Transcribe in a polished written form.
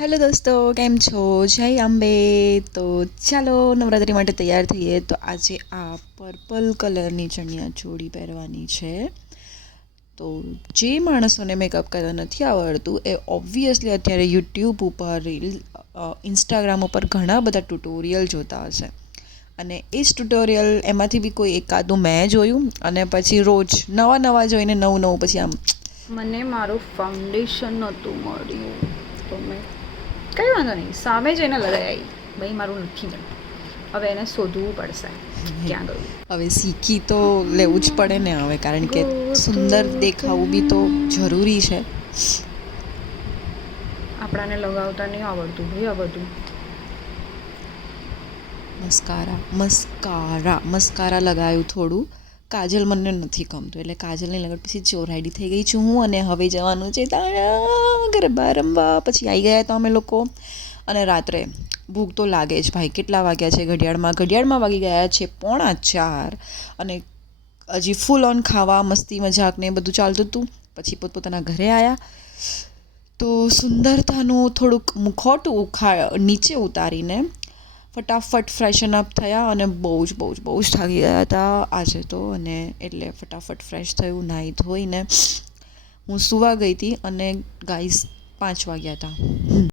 Hello દોસ્તો, કેમ છો? જય અંબે. તો ચાલો નવરાત્રિ માટે તૈયાર થઈએ. તો આજે આ પર્પલ કલરની ચણિયા ચોળી પહેરવાની છે. તો જે માણસોને મેકઅપ કરતા નથી આવડતું એ ઓબ્વિયસલી અત્યારે યુટ્યુબ ઉપર ઇન્સ્ટાગ્રામ ઉપર ઘણા બધા ટ્યુટોરિયલ જોતા હશે, અને એ જ ટ્યુટોરિયલ એમાંથી બી કોઈ એકાદું મેં જોયું, અને પછી રોજ નવા જોઈને નવું પછી આમ મને મારું ફાઉન્ડેશન નહોતું મળ્યું તો મેં કંઈ વાંધો નહીં, સામે જઈને લગાવી. ભાઈ મારું નથી મળ્યું, હવે એને શોધવું પડશે ક્યાં ગયું. હવે શીખી તો લેવું જ પડે ને હવે, કારણ કે સુંદર દેખાવું બી તો જરૂરી છે. આપણાને લગાવતા નહીં આવડતું ભાઈ આ બધું. મસ્કારા લગાવ્યું થોડું. કાજલ મને નથી ગમતું, એટલે કાજલ નહીં લગાડ. પછી જો રેડી થઈ ગઈ છું હું, અને હવે જવાનું છે ગરબા રમવા. પછી આવી ગયા તો અમે લોકો, અને રાત્રે ભૂખ તો લાગે જ ભાઈ. કેટલા વાગ્યા છે ઘડિયાળમાં વાગી ગયા છે 3:45, અને હજી ફૂલ ઓન ખાવા, મસ્તી મજાક ને બધું ચાલતું હતું. પછી પોતપોતાના ઘરે આવ્યા તો સુંદરતાનું થોડુંક મુખોટું નીચે ઉતારીને ફટાફટ ફ્રેશન અપ થયા, અને બહુ જ થાકી ગયા હતા આજે તો. અને એટલે ફટાફટ ફ્રેશ થયું, નાહી ધોઈને હું સૂવા ગઈ હતી, અને ગાઈસ 5 વાગ્યા હતા.